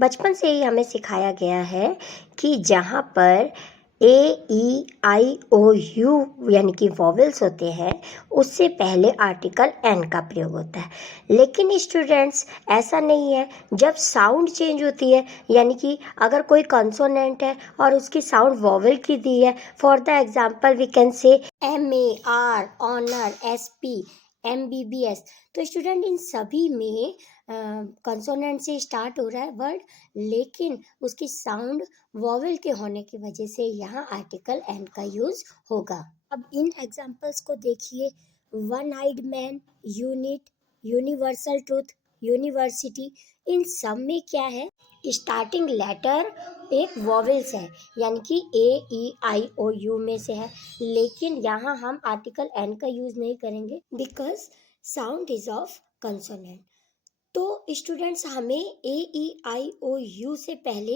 बचपन से ही हमें सिखाया गया है कि जहाँ पर ए ई आई ओ यू यानी कि वॉवेल्स होते हैं उससे पहले आर्टिकल एन का प्रयोग होता है। लेकिन स्टूडेंट्स ऐसा नहीं है। जब साउंड चेंज होती है यानी कि अगर कोई कंसोनेंट है और उसकी साउंड वॉवेल की दी है, for the example we can say M A R, honour, S P, M B B S. तो स्टूडेंट इन सभी में कंसोनेंट से स्टार्ट हो रहा है वर्ड, लेकिन उसकी साउंड वॉवेल के होने की वजह से यहाँ आर्टिकल एंड का यूज होगा। अब इन एग्जांपल्स को देखिए। One eyed man, unit, universal truth, university, इन सब में क्या है, स्टार्टिंग लेटर एक वॉवेल्स है यानी कि ए ई आई ओ यू में से है। लेकिन यहाँ हम आर्टिकल एन का यूज नहीं करेंगे because sound is of consonant. तो स्टूडेंट्स हमें ए ई आई ओ यू से पहले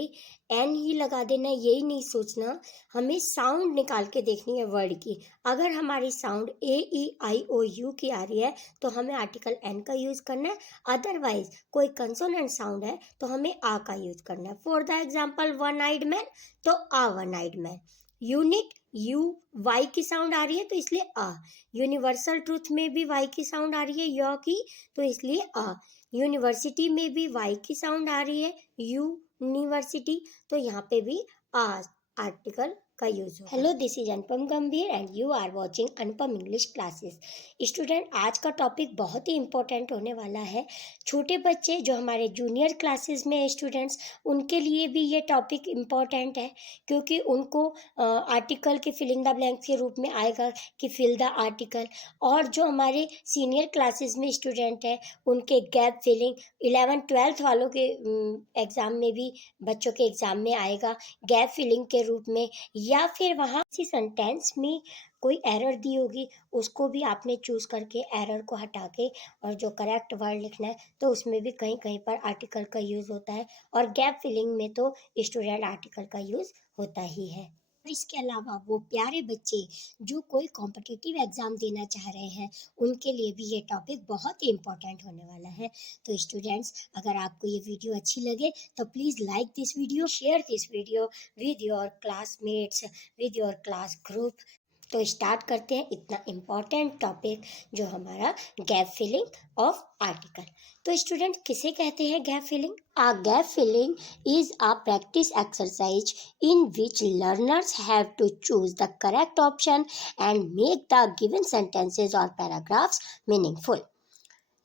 एन ही लगा देना, यही नहीं सोचना, हमें साउंड निकाल के देखनी है वर्ड की। अगर हमारी sound A E I O you की आ रही है तो हमें आर्टिकल एन का यूज करना है। अदरवाइज कोई कंसोनेंट साउंड है तो हमें आ का यूज करना है। For the example one eyed man तो a one eyed man. Unit, U Y की साउंड आ रही है तो इसलिए आ। यूनिवर्सल ट्रूथ में भी वाई की साउंड आ रही है य की, तो इसलिए आ। यूनिवर्सिटी में भी वाई की साउंड आ रही है यूनिवर्सिटी, तो यहाँ पे भी आ आर्टिकल का यूज हो। Hello, this is Anupam Gambhir and you are watching Anupam English classes. Student, आज का टॉपिक बहुत ही इंपॉर्टेंट होने वाला है। छोटे बच्चे जो हमारे जूनियर क्लासेस में है स्टूडेंट्स, उनके लिए भी ये टॉपिक इम्पॉर्टेंट है क्योंकि उनको आर्टिकल के फिलिंग द ब्लैंक्स के रूप में आएगा कि फिल द आर्टिकल। और जो हमारे सीनियर क्लासेस में स्टूडेंट है उनके गैप फिलिंग 11th-12th वालों के एग्ज़ाम में भी, बच्चों के एग्ज़ाम में आएगा गैप फिलिंग के रूप में। या फिर वहाँ किसी सेंटेंस में कोई एरर दी होगी, उसको भी आपने चूज़ करके एरर को हटा के और जो करेक्ट वर्ड लिखना है, तो उसमें भी कहीं कहीं पर आर्टिकल का यूज़ होता है। और गैप फिलिंग में तो स्टूडेंट आर्टिकल का यूज़ होता ही है। और इसके अलावा वो प्यारे बच्चे जो कोई कॉम्पिटिटिव एग्ज़ाम देना चाह रहे हैं, उनके लिए भी ये टॉपिक बहुत ही इम्पोर्टेंट होने वाला है। तो स्टूडेंट्स, अगर आपको ये वीडियो अच्छी लगे तो please like this video, share this video with your classmates, with your class group. तो स्टार्ट करते हैं इतना इम्पॉर्टेंट टॉपिक जो हमारा गैप फिलिंग ऑफ आर्टिकल। तो स्टूडेंट, किसे कहते हैं gap filling? A gap filling is a practice exercise in which learners have to choose the correct option and make the given sentences or paragraphs meaningful.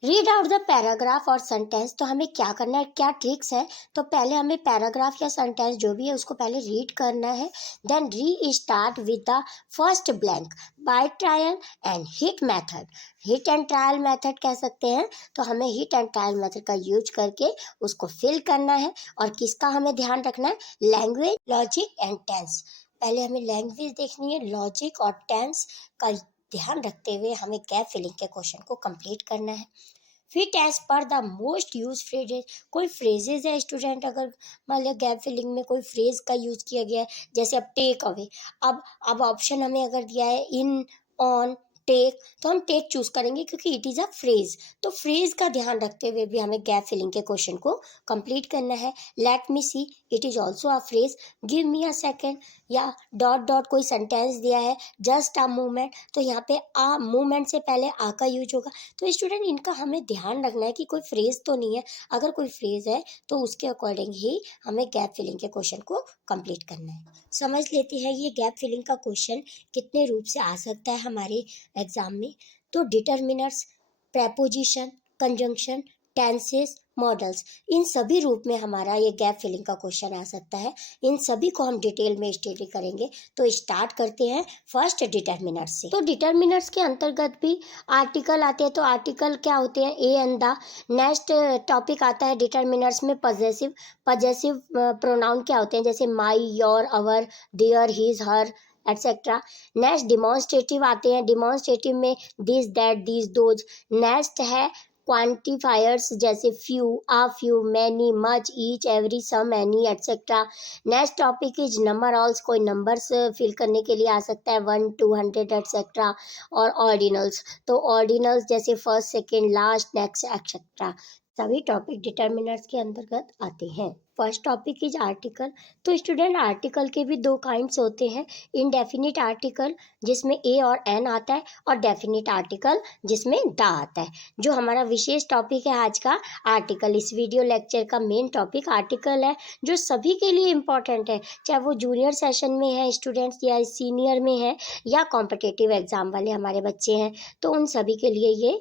Read out the paragraph और sentence. तो हमें क्या करना है, क्या tricks है, तो पहले हमें पैराग्राफ या सेंटेंस जो भी है उसको पहले रीड करना है। देन री start with the first blank by trial and hit method. Hit and trial method कह सकते हैं। तो हमें हिट एंड ट्रायल मेथड का यूज करके उसको फिल करना है। और किसका हमें ध्यान रखना है? Language, logic and tense. पहले हमें लैंग्वेज देखनी है, लॉजिक और टेंस का ध्यान रखते हुए हमें गैप फिलिंग के क्वेश्चन को कंप्लीट करना है। Fit as per the most use phrases. कोई फ्रेजेज है स्टूडेंट, अगर मान लिया गैप फिलिंग में कोई फ्रेज का यूज किया गया है, जैसे अब टेक अवे। अब ऑप्शन हमें अगर दिया है इन, ऑन, टेक, तो हम टेक चूज करेंगे क्योंकि इट इज़ अ फ्रेज। तो फ्रेज का ध्यान रखते हुए भी हमें गैप फिलिंग के क्वेश्चन को कंप्लीट करना है। Let me see, it is also a phrase. Give me a second, या डॉट डॉट कोई सेंटेंस दिया है, जस्ट अ मूवमेंट, तो यहाँ पे आ मूवमेंट से पहले आ का यूज होगा। तो स्टूडेंट, इनका हमें ध्यान रखना है कि कोई फ्रेज तो नहीं है। अगर कोई फ्रेज है तो उसके अकॉर्डिंग ही हमें गैप फिलिंग के क्वेश्चन को कंप्लीट करना है। समझ लेते हैं ये गैप फिलिंग का क्वेश्चन कितने रूप से आ सकता है हमारे एग्जाम में। तो determiners, preposition, conjunction, tenses, modals, इन सभी रूप में हमारा ये गैप फिलिंग का क्वेश्चन आ सकता है। इन सभी को हम डिटेल में स्टडी करेंगे। तो स्टार्ट करते हैं फर्स्ट डिटर्मिनर्स से। तो डिटर्मिनर्स के अंतर्गत भी आर्टिकल आते हैं। तो आर्टिकल क्या होते हैं? A and the. Next topic आता है डिटर्मिनर्स में पजेसिव। पजेसिव प्रोनाउन क्या होते हैं? जैसे my, your, our, their, his, her, etcetera. Next demonstrative आते हैं। डिमॉन्स्ट्रेटिव में this, that, these, those. Next है क्वांटिफायर्स, जैसे few, a few, many, much, each, every, some, any, etcetera. Next topic is numerals. कोई numbers fill करने के लिए आ सकता है 1, 2, 100 एटसेट्रा। और ऑर्डिनल्स, तो ऑर्डिनल्स जैसे first, second, last, next, etcetera. सभी टॉपिक डिटर्मिनर्स के अंतर्गत आते हैं। First topic is article. तो स्टूडेंट आर्टिकल के भी दो काइंड्स होते हैं, इनडेफिनिट आर्टिकल जिसमें ए और एन आता है, और डेफिनिट आर्टिकल जिसमें दा आता है। जो हमारा विशेष टॉपिक है आज का आर्टिकल, इस वीडियो लेक्चर का मेन टॉपिक आर्टिकल है, जो सभी के लिए इम्पॉर्टेंट है, चाहे वो जूनियर सेशन में है स्टूडेंट्स या सीनियर में है या कॉम्पिटिटिव एग्जाम वाले हमारे बच्चे हैं, तो उन सभी के लिए ये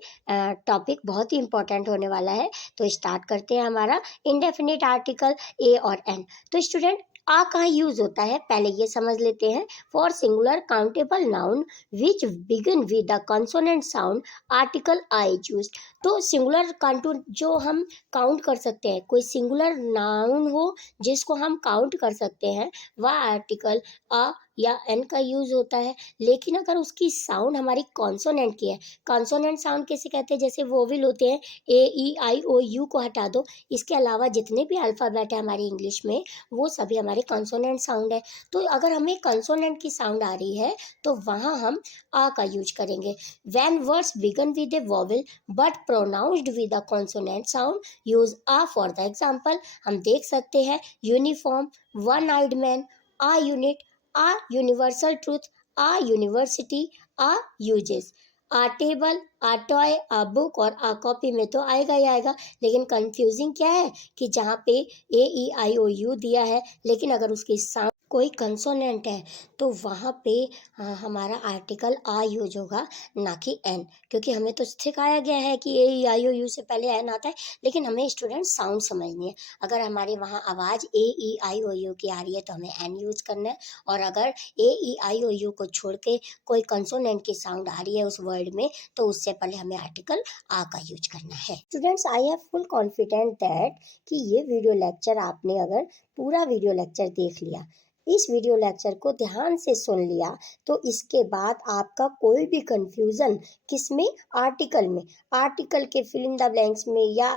टॉपिक बहुत ही इंपॉर्टेंट होने वाला है। तो स्टार्ट करते हैं हमारा इंडेफिनिट आर्टिकल ए और एन। तो स्टूडेंट आ कहाँ यूज होता है पहले ये समझ लेते हैं। For singular countable noun which begin with the consonant sound article I use. तो सिंगुलर काउंट जो हम काउंट कर सकते हैं, कोई सिंगुलर नाउन हो जिसको हम काउंट कर सकते हैं, वह आर्टिकल आ या एन का यूज होता है। लेकिन अगर उसकी साउंड हमारी कॉन्सोनेंट की है, कॉन्सोनेंट साउंड कैसे कहते हैं, जैसे वोवेल होते हैं ए ई आई ओ यू को हटा दो, इसके अलावा जितने भी अल्फ़ाबेट है हमारी इंग्लिश में वो सभी हमारे कॉन्सोनेंट साउंड है। तो अगर हमें कॉन्सोनेंट की साउंड आ रही है तो वहाँ हम आ का यूज करेंगे। When words begin with a vowel but pronounced with a consonant sound use a. For the example हम देख सकते हैं uniform, one eyed man, a unit, a universal truth, a university, a uses. A table, a toy, a book और a copy में तो आएगा ही आएगा। लेकिन कंफ्यूजिंग क्या है कि जहाँ पे ए ई आई ओ यू दिया है लेकिन अगर उसकी साउंड कोई कंसोनेंट है तो वहाँ पे हमारा आर्टिकल आ यूज होगा, ना कि एन, क्योंकि हमें तो सिखाया गया है कि ए ई आई ओ यू से पहले एन आता है, लेकिन हमें स्टूडेंट साउंड समझनी है। अगर हमारे वहाँ आवाज़ ए ई आई ओ यू की आ रही है तो हमें एन यूज करना है, और अगर ए ई आई ओ यू को छोड़ के कोई कंसोनेंट की साउंड आ रही है उस वर्ड में तो उससे पहले हमें आर्टिकल आ का यूज करना है। Students, I have full confident that कि ये वीडियो लेक्चर आपने अगर पूरा वीडियो लेक्चर देख लिया, इस वीडियो लेक्चर को ध्यान से सुन लिया, तो इसके बाद आपका कोई भी कंफ्यूजन किसमें, आर्टिकल में, आर्टिकल के फिलिंग द ब्लैंक्स में या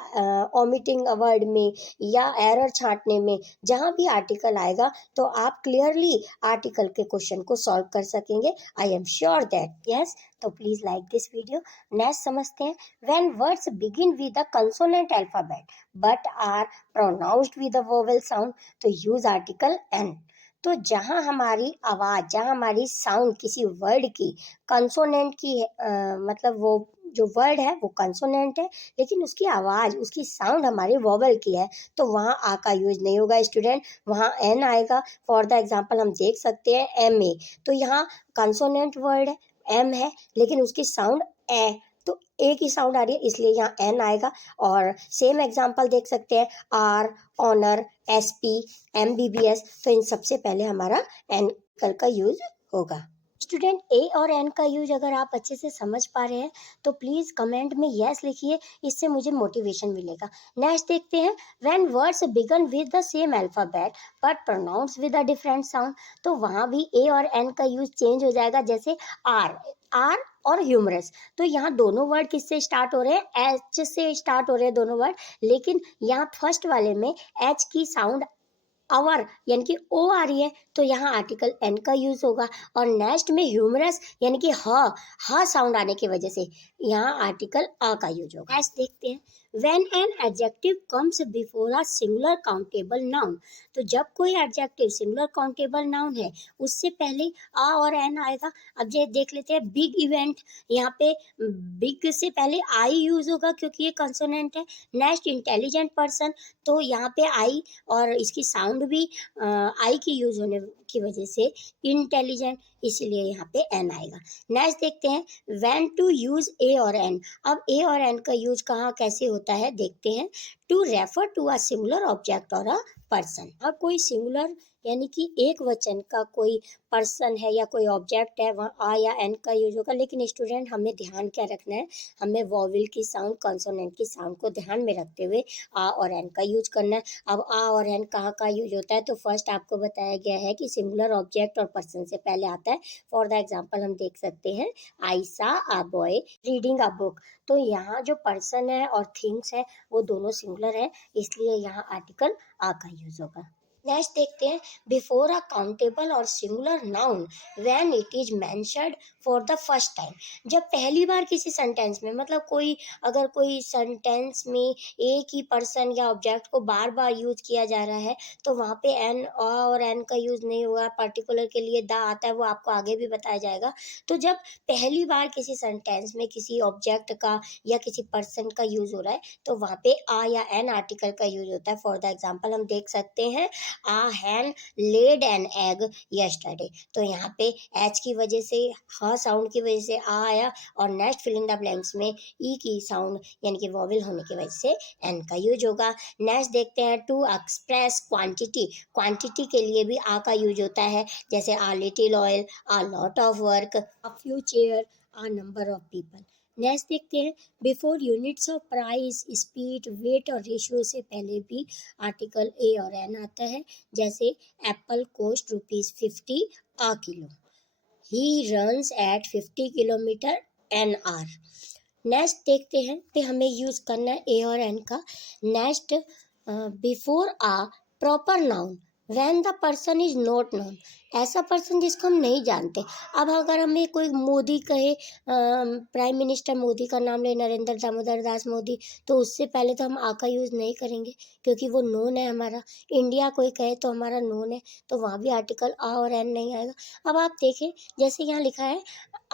ओमिटिंग अ वर्ड में या एरर छांटने में, जहाँ भी आर्टिकल आएगा तो आप क्लियरली आर्टिकल के क्वेश्चन को सॉल्व कर सकेंगे। I am sure that yes. तो please like this video. Next समझते हैं। When words begin with the consonant alphabet but are pronounced with the vowel sound तो यूज आर्टिकल एन। तो जहाँ हमारी आवाज़, जहाँ हमारी साउंड किसी वर्ड की कंसोनेंट की है, मतलब वो जो वर्ड है वो कंसोनेंट है लेकिन उसकी आवाज़, उसकी साउंड हमारी वोवेल की है, तो वहाँ आ का यूज नहीं होगा स्टूडेंट, वहाँ एन आएगा। फॉर द एग्जांपल हम देख सकते हैं एम ए, तो यहाँ कंसोनेंट वर्ड है, एम है, लेकिन उसकी साउंड ए, तो ए की साउंड आ रही है इसलिए यहाँ एन आएगा। और सेम एग्जांपल देख सकते हैं R, honour, S P, M B B S, तो इन सबसे पहले हमारा एन कल का यूज होगा। स्टूडेंट, ए और एन का यूज अगर आप अच्छे से समझ पा रहे हैं तो प्लीज कमेंट में यस लिखिए, इससे मुझे मोटिवेशन मिलेगा। नेक्स्ट देखते हैं। When words begin with the same alphabet but pronounce with a different sound, तो वहाँ भी ए और एन का यूज चेंज हो जाएगा। जैसे आर, आर और ह्यूमरस, तो यहाँ दोनों वर्ड किससे स्टार्ट हो रहे हैं, एच से स्टार्ट हो रहे हैं दोनों वर्ड, लेकिन यहाँ फर्स्ट वाले में एच की साउंड आवर यानी कि ओ आ रही है तो यहाँ आर्टिकल एन का यूज होगा। और नेक्स्ट में ह्यूमरस यानी कि ह साउंड आने की वजह से यहाँ आर्टिकल आ का यूज होगा। नेक्स्ट देखते हैं। When an adjective comes before a singular countable noun, तो जब कोई एडजेक्टिव सिंगुलर काउंटेबल नाउन है उससे पहले आ और एन आएगा। अब ये देख लेते हैं बिग इवेंट, यहाँ पे बिग से पहले आई यूज होगा क्योंकि ये कंसोनेंट है। नेक्स्ट इंटेलिजेंट पर्सन, तो यहाँ पे आई और इसकी साउंड भी आई की यूज होने की वजह से इंटेलिजेंट, इसीलिए यहाँ पे एन आएगा। नेक्स्ट देखते हैं। व्हेन टू यूज ए और एन, अब ए और एन का यूज कहाँ कैसे होता है देखते हैं। To refer to a singular object और अ पर्सन, अब कोई सिंगुलर यानी कि एक वचन का कोई पर्सन है या कोई ऑब्जेक्ट है, वहाँ आ या एन का यूज होगा। लेकिन स्टूडेंट हमें ध्यान क्या रखना है, हमें वॉवेल की साउंड, कॉन्सोनेंट की साउंड को ध्यान में रखते हुए आ और एन का यूज करना है। अब आ और एन कहाँ का यूज होता है, तो फर्स्ट आपको बताया गया है कि सिंगुलर ऑब्जेक्ट और पर्सन से पहले आता है। फॉर द एग्जाम्पल हम देख सकते हैं आई सा a boy reading a book, तो यहाँ जो पर्सन है और थिंग्स है वो दोनों सिंगुलर है, इसलिए यहाँ आर्टिकल आ का यूज होगा। नेक्स्ट देखते हैं, बिफोर अ काउंटेबल और singular noun when it is mentioned for the first time. जब पहली बार किसी सेंटेंस में, मतलब अगर कोई सेंटेंस में एक ही पर्सन या ऑब्जेक्ट को बार बार यूज किया जा रहा है, तो वहाँ पे एन और एन का यूज नहीं हुआ, पर्टिकुलर के लिए द आता है, वो आपको आगे भी बताया जाएगा। तो जब पहली बार किसी सेंटेंस में किसी ऑब्जेक्ट का या किसी पर्सन का यूज हो रहा है, तो वहाँ पे आ या एन आर्टिकल का यूज होता है। फॉर द एग्जाम्पल हम देख सकते हैं, आ हैन लेड एन एग यस्टरडे। तो यहाँ पे एच की वजह से, ह साउंड की वजह से आ आया, और next fill in the blanks में ई की साउंड यानी कि वॉवेल होने की वजह से एन का यूज होगा। नेक्स्ट देखते हैं, टू एक्सप्रेस क्वांटिटी। क्वांटिटी के लिए भी आ का यूज होता है, जैसे a little oil, a lot of work, a few chair, a number of people. Next देखते हैं, before units of price, speed, weight और रेशियो से पहले भी आर्टिकल ए और एन आता है, जैसे apple cost ₹50 a kilo, he runs at 50 kilometre an hour. Next देखते हैं, पे हमें यूज करना है ए और एन का। Next, before a proper noun when the person is not known. ऐसा पर्सन जिसको हम नहीं जानते। अब अगर हमें कोई मोदी कहे, प्राइम मिनिस्टर मोदी का नाम ले, नरेंद्र दामोदर दास मोदी, तो उससे पहले तो हम आ का यूज़ नहीं करेंगे, क्योंकि वो नोन है हमारा। इंडिया कोई कहे तो हमारा नोन है, तो वहाँ भी आर्टिकल आ और एन नहीं आएगा। अब आप देखें, जैसे यहाँ लिखा है,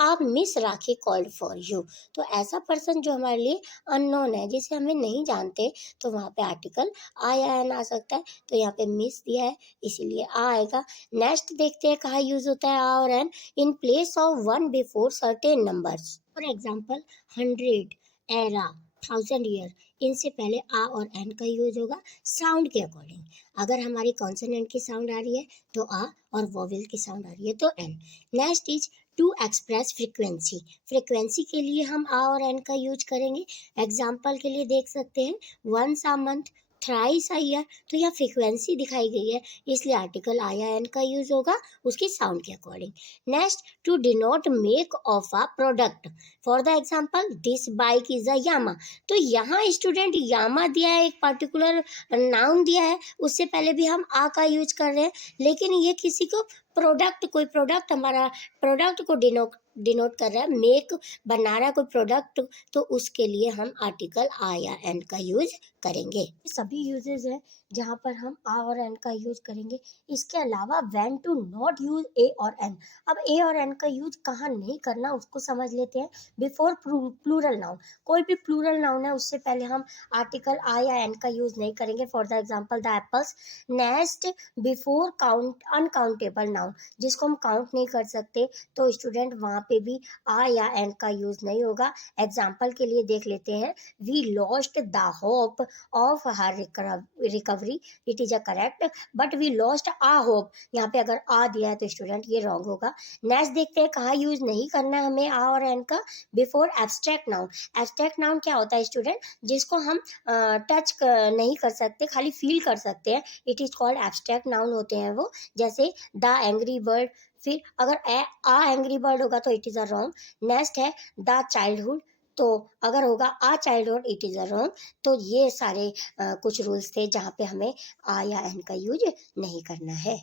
आप miss rakhi called for you, तो ऐसा पर्सन जो हमारे लिए अननोन है, जिसे हमें नहीं जानते, तो वहाँ पे आर्टिकल आ या एन आ सकता है। तो यहाँ पे मिस दिया है, इसीलिए आ आएगा। नेक्स्ट देखते हैं, कहाँ यूज होता है आ और an, in place of one before certain numbers. For example, 100, era, 1000 year, इनसे पहले आ और एन का यूज होगा साउंड के अकॉर्डिंग। अगर हमारी कॉन्सोनेंट की साउंड आ रही है तो आ, और वोवेल की साउंड आ रही है तो an. Next is to express frequency. Frequency के लिए हम आ और एन का यूज करेंगे। एग्जाम्पल के लिए देख सकते हैं, once a month, thrice a year, तो यह फ्रीक्वेंसी दिखाई गई है, इसलिए आर्टिकल आ या एन का यूज होगा उसकी साउंड के according. Next, to denote make of a product. For the example, this bike is a Yamaha. तो यहाँ स्टूडेंट यामा दिया है, एक पर्टिकुलर नाउन दिया है, उससे पहले भी हम आ का यूज कर रहे हैं, लेकिन ये किसी को प्रोडक्ट, कोई प्रोडक्ट हमारा प्रोडक्ट को डिनोट कर रहा है, मेक बना रहा है कोई प्रोडक्ट, तो उसके लिए हम आर्टिकल आ या एन का यूज करेंगे। ये सभी यूजेस हैं जहाँ पर हम आ और एन का यूज करेंगे। इसके अलावा व्हेन टू नॉट यूज ए और एन। अब ए और एन का यूज कहाँ नहीं करना उसको समझ लेते हैं। बिफोर प्लूरल नाउन, कोई भी प्लूरल नाउन है उससे पहले हम आर्टिकल आ या एन का यूज नहीं करेंगे। For the example, the apples. Next, before count uncountable noun, जिसको हम काउंट नहीं कर सकते, तो स्टूडेंट वहाँ पे भी आ या एन का यूज नहीं होगा। एग्जाम्पल के लिए देख लेते हैं, we lost the hope of her recovery, it is a correct, but we lost a hope, यहाँ पे अगर आ दिया है तो स्टूडेंट ये रॉन्ग होगा। नेक्स्ट देखते हैं, कहाँ यूज नहीं करना है हमें आ और एन का। Before abstract noun. Abstract noun क्या होता है स्टूडेंट, जिसको हम टच नहीं कर सकते, खाली फील कर सकते हैं, it is called abstract noun होते हैं वो। जैसे द एंग्री बर्ड, फिर अगर आ एंग्री बर्ड होगा तो it is a wrong. Next है द चाइल्डहुड, तो अगर होगा a childhood it is a wrong. तो ये सारे कुछ रूल्स थे जहाँ पे हमें आ या एन का यूज नहीं करना है।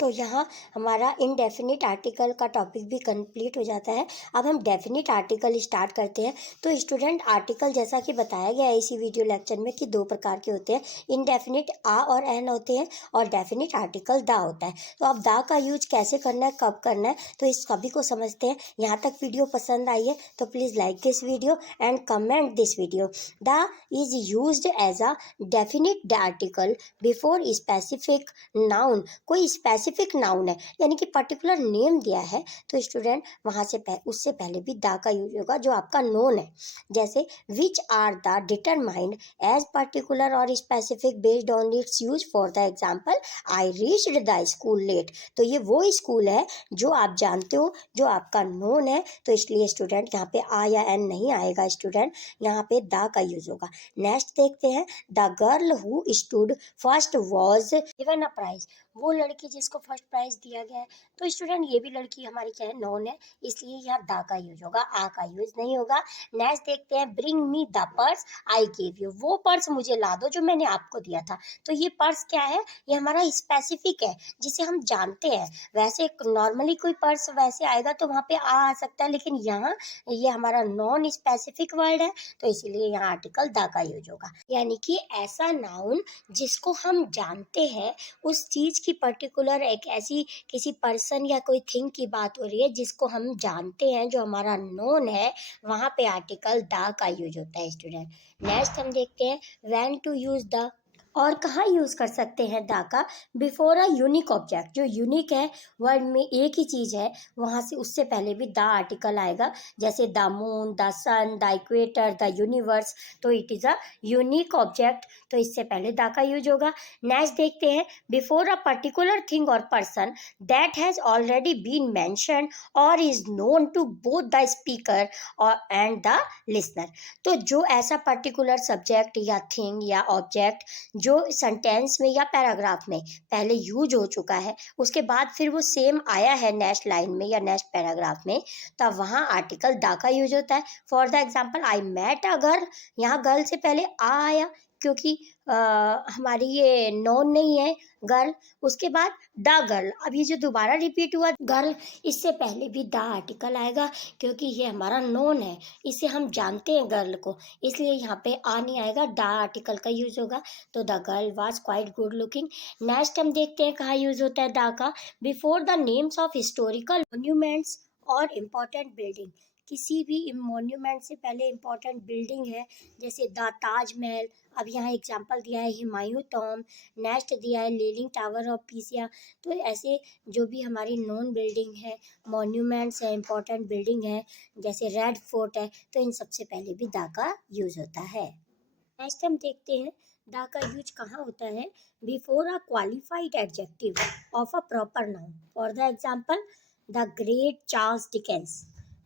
तो यहाँ हमारा इनडेफिनिट आर्टिकल का टॉपिक भी कंप्लीट हो जाता है। अब हम डेफिनिट आर्टिकल स्टार्ट करते हैं। तो स्टूडेंट, आर्टिकल जैसा कि बताया गया है इसी वीडियो लेक्चर में कि दो प्रकार के होते हैं, इनडेफिनिट आ और एन होते हैं, और डेफिनिट आर्टिकल द होता है। तो अब द का यूज कैसे करना है, कब करना है, तो इस सभी को समझते हैं। यहाँ तक वीडियो पसंद आई है तो please like this video and comment this video. The is used as a definite article before specific noun. कोई स्पेसिफिक नाउन है यानी कि पर्टिकुलर नेम दिया है, तो स्टूडेंट वहाँ से उससे पहले भी द का यूज होगा जो आपका नोन है। जैसे which are the determined as particular और specific based on its use. For the example, I reached the school late. तो ये वो स्कूल है जो आप जानते हो, जो आपका नोन है, तो इसलिए स्टूडेंट यहाँ पे आ या एन नहीं आएगा, स्टूडेंट यहाँ पे द का यूज होगा। नेक्स्ट देखते हैं, the girl who stood first was given a prize. वो लड़की जिसको फर्स्ट प्राइज दिया गया है। तो स्टूडेंट ये भी लड़की हमारी क्या है, नॉन है, इसलिए यहाँ दा का यूज होगा, आ का यूज नहीं होगा। नेक्स्ट देखते हैं, bring me the purse I give you, वो पर्स मुझे ला दो जो मैंने आपको दिया था। तो ये पर्स क्या है, ये हमारा स्पेसिफिक है जिसे हम जानते हैं। वैसे नॉर्मली कोई पर्स वैसे आएगा तो वहाँ पे आ सकता है, लेकिन यहाँ ये हमारा नॉन स्पेसिफिक वर्ड है, तो इसीलिए यहाँ आर्टिकल द का यूज होगा। यानी कि ऐसा नाउन जिसको हम जानते हैं, उस चीज की पर्टिकुलर एक ऐसी किसी पर्सन या कोई थिंग की बात हो रही है जिसको हम जानते हैं, जो हमारा नोन है, वहां पे आर्टिकल द का यूज होता है स्टूडेंट। नेक्स्ट हम देखते हैं, व्हेन टू यूज द, और कहाँ यूज कर सकते हैं द का, बिफोर अ यूनिक ऑब्जेक्ट, जो यूनिक है, वर्ड में एक ही चीज है, वहां से उससे पहले भी द आर्टिकल आएगा, जैसे the moon, the sun, the equator, the universe, तो it is a unique object, तो इससे पहले द का यूज होगा। नेक्स्ट देखते हैं, बिफोर अ पर्टिकुलर थिंग और person that has already been mentioned और is known to both the speaker और एंड द लिसनर, तो जो ऐसा पर्टिकुलर सब्जेक्ट या थिंग या ऑब्जेक्ट जो सेंटेंस में या पैराग्राफ में पहले यूज हो चुका है, उसके बाद फिर वो सेम आया है नेक्स्ट लाइन में या नेक्स्ट पैराग्राफ में, तब वहाँ आर्टिकल द का यूज होता है। For the example, I met a girl, यहाँ गर्ल से पहले आ आया, क्योंकि हमारी ये नॉन नहीं है गर्ल, उसके बाद द गर्ल, अब ये जो दोबारा रिपीट हुआ गर्ल, इससे पहले भी द आर्टिकल आएगा, क्योंकि ये हमारा नॉन है, इसे हम जानते हैं गर्ल को, इसलिए यहाँ पे आ नहीं आएगा, द आर्टिकल का यूज होगा। तो the girl was quite good looking. Next हम देखते हैं कहाँ यूज होता है द का, before the names of historical monuments और इम्पोर्टेंट बिल्डिंग, किसी भी मॉन्यूमेंट से पहले इम्पोर्टेंट बिल्डिंग है, जैसे द ताजमहल, अब यहाँ एग्जांपल दिया है हुमायूं टॉम, नेक्स्ट दिया है लीलिंग टावर ऑफ पीसिया, तो ऐसे जो भी हमारी नॉन बिल्डिंग है, मॉन्यूमेंट्स है, इम्पोर्टेंट बिल्डिंग है, जैसे रेड फोर्ट है, तो इन सबसे पहले भी द का यूज होता है। नेक्स्ट हम देखते हैं द का यूज कहाँ होता है, before a qualified adjective of a proper noun, for the example the great Charles Dickens,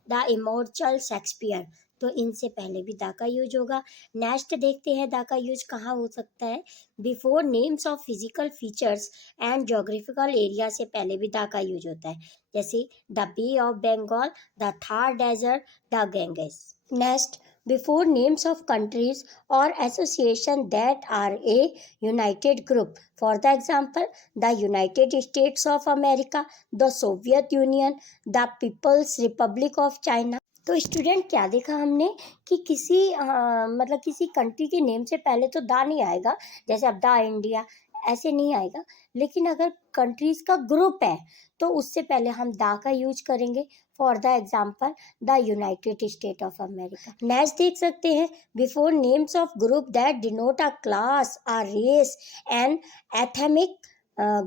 the immortal Shakespeare, तो इनसे पहले भी द का यूज होगा। नेक्स्ट देखते हैं द का यूज कहाँ हो सकता है, before names of physical features and geographical area से पहले भी द का यूज होता है, जैसे the bay of Bengal, the Thar desert, the Ganges. Next, before names of countries और association that are a united group, for the example the United States of America, the Soviet Union, the People's Republic of China. तो student क्या देखा हमने कि किसी मतलब किसी country के नेम से पहले तो द नहीं आएगा, जैसे अब द इंडिया ऐसे नहीं आएगा, लेकिन अगर कंट्रीज का ग्रुप है तो उससे पहले हम द का यूज करेंगे, for the example the United State of America. Next देख सकते हैं, before names of group that denote a class, a race, an ethnic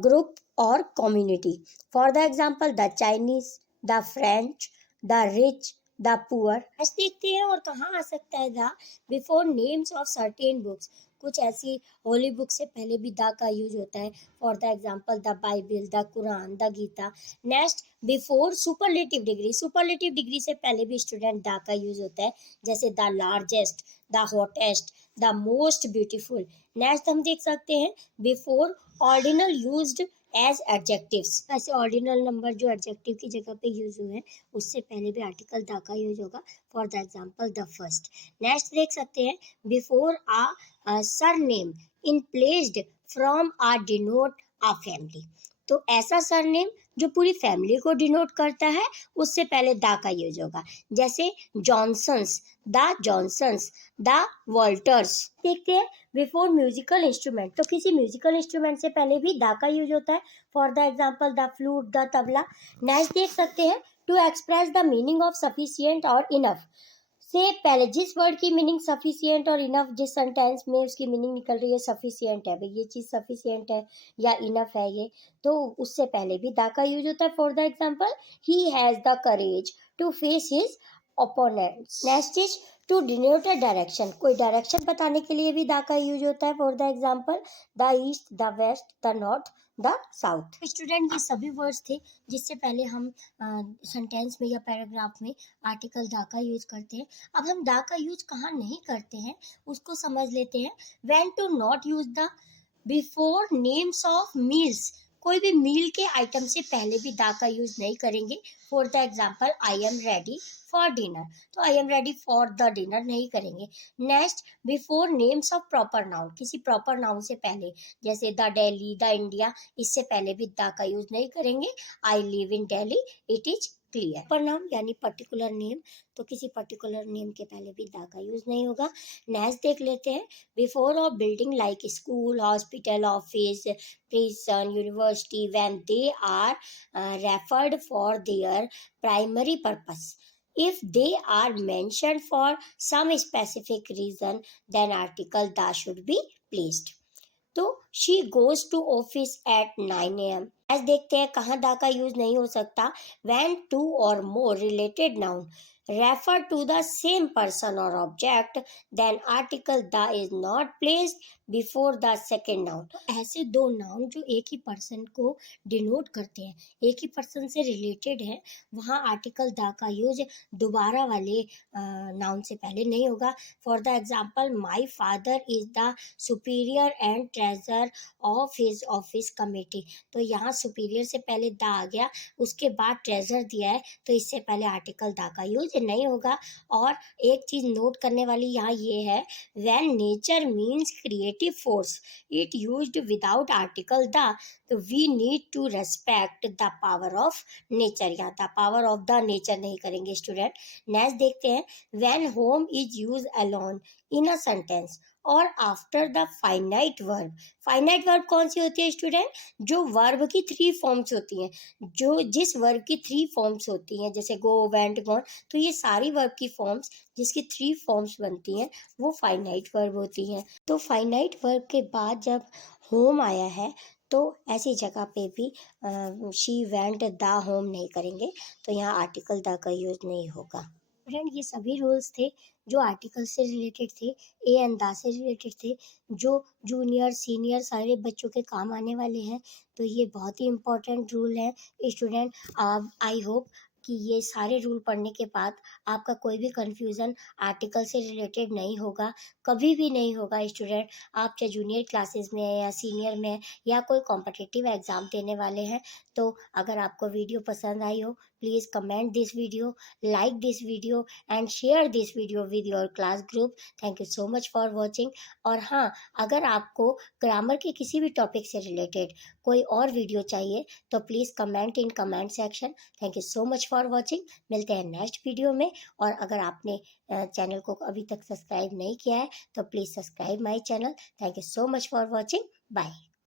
group और community, for the example the Chinese, the French, the rich, the poor. Next देखते हैं और कहाँ आ सकता है the, before names of certain books, कुछ ऐसी होली बुक से पहले भी द का यूज होता है, for the example the Bible, the Quran, the Gita. Next, before superlative degree, superlative degree से पहले भी स्टूडेंट द का यूज होता है, जैसे the largest, the hottest, the most beautiful. Next हम देख सकते हैं, before ordinal used as adjectives, ऐसे ऑर्डिनल नंबर जो एडजेक्टिव की जगह पे यूज हुए हैं, उससे पहले भी आर्टिकल द का यूज होगा, for the example the first. Next देख सकते हैं, before a surname in placed from a denote a family, तो ऐसा सरनेम जो पूरी फैमिली को डिनोट करता है, उससे पहले द का यूज होगा, जैसे Johnsons, the Johnsons, the Walters. देखते हैं, बिफोर म्यूजिकल इंस्ट्रूमेंट, तो किसी म्यूजिकल इंस्ट्रूमेंट से पहले भी द का यूज होता है, for the example the flute, the tabla. Next देख सकते हैं, to express the meaning of sufficient और इनफ से पहले जिस वर्ड की मीनिंग सफिशियंट और इनफ, जिस सेंटेंस में उसकी मीनिंग निकल रही है सफिशियंट है, भाई ये चीज़ सफिशियंट है या इनफ है ये, तो उससे पहले भी द का यूज होता है, for the example he has the courage to face his opponents. Next is to denote a direction, कोई डायरेक्शन बताने के लिए भी द का यूज होता है, for the example the east, the west, the north, the south. Student ये सभी वर्ड्स थे जिससे पहले हम सेंटेंस में या पैराग्राफ में आर्टिकल द का यूज करते हैं। अब हम द का यूज कहाँ नहीं करते हैं उसको समझ लेते हैं। When to not use the, before names of meals, कोई भी मील के आइटम से पहले भी द का यूज नहीं करेंगे। For the example I am ready for dinner, तो I am ready for the dinner नहीं करेंगे। Next, before names of proper noun, किसी प्रॉपर नाउन से पहले, जैसे द दिल्ली, द इंडिया, इससे पहले भी द का यूज नहीं करेंगे। I live in Delhi, it is clear. Proper noun यानी पर्टिकुलर नेम, तो किसी पर्टिकुलर नेम के पहले भी द का यूज नहीं होगा। नेक्स्ट देख लेते हैं, before of building like school, hospital, office, prison, university, when they are referred for their primary purpose. If they are mentioned for some specific reason, then article the should be placed. तो she goes to office at 9 AM। आज देखते हैं कहाँ दा का use नहीं हो सकता। व्हेन टू और more related noun refer to the same person और object, then article the is not placed before the second noun. ऐसे दो नाउन जो एक ही पर्सन को डिनोट करते हैं, एक ही पर्सन से रिलेटेड है, वहाँ आर्टिकल द का यूज दोबारा वाले नाउन से पहले नहीं होगा। For the example, my father is the superior and treasure of his office committee, तो यहाँ सुपीरियर से पहले द आ गया, उसके बाद ट्रेजर दिया है, तो इससे पहले आर्टिकल द का यूज नहीं होगा। और एक चीज नोट करने वाली यहाँ ये है, when nature means creative force it used without article the, तो we need to respect the power of nature, यहाँ the power of the nature नहीं करेंगे स्टूडेंट। नेक्स्ट देखते हैं, when home is use alone in a sentence और after the finite verb. Finite verb कौन सी होती है स्टूडेंट? जो वर्ब की 3 फॉर्म्स होती हैं, जो जिस वर्ब की 3 फॉर्म्स होती हैं, जैसे गो, वेंट, गॉन, तो ये सारी वर्ब की फॉर्म्स जिसकी 3 फॉर्म्स बनती हैं वो फाइनाइट वर्ब होती हैं। तो फाइनाइट वर्ब के बाद जब होम आया है तो ऐसी जगह पे भी शी वेंट द होम नहीं करेंगे, तो यहाँ आर्टिकल द का यूज नहीं होगा। फ्रेंड, ये सभी रूल्स थे जो आर्टिकल से रिलेटेड थे, ए एंड द से रिलेटेड थे, जो जूनियर सीनियर सारे बच्चों के काम आने वाले हैं। तो ये बहुत ही इम्पोर्टेंट रूल है स्टूडेंट। आई होप कि ये सारे रूल पढ़ने के बाद आपका कोई भी कंफ्यूजन आर्टिकल से रिलेटेड नहीं होगा, कभी भी नहीं होगा स्टूडेंट। आप चाहे जूनियर क्लासेस में है या सीनियर में है या कोई कॉम्पिटिटिव एग्जाम देने वाले हैं, तो अगर आपको वीडियो पसंद आई हो, please comment this video, like this video and share this video with your class group. Thank you so much for watching. और हाँ, अगर आपको ग्रामर के किसी भी टॉपिक से रिलेटेड कोई और वीडियो चाहिए तो please comment in comment section. Thank you so much for watching. मिलते हैं नेक्स्ट वीडियो में। और अगर आपने चैनल को अभी तक सब्सक्राइब नहीं किया है तो प्लीज़ subscribe my channel. Thank you so much for watching. Bye.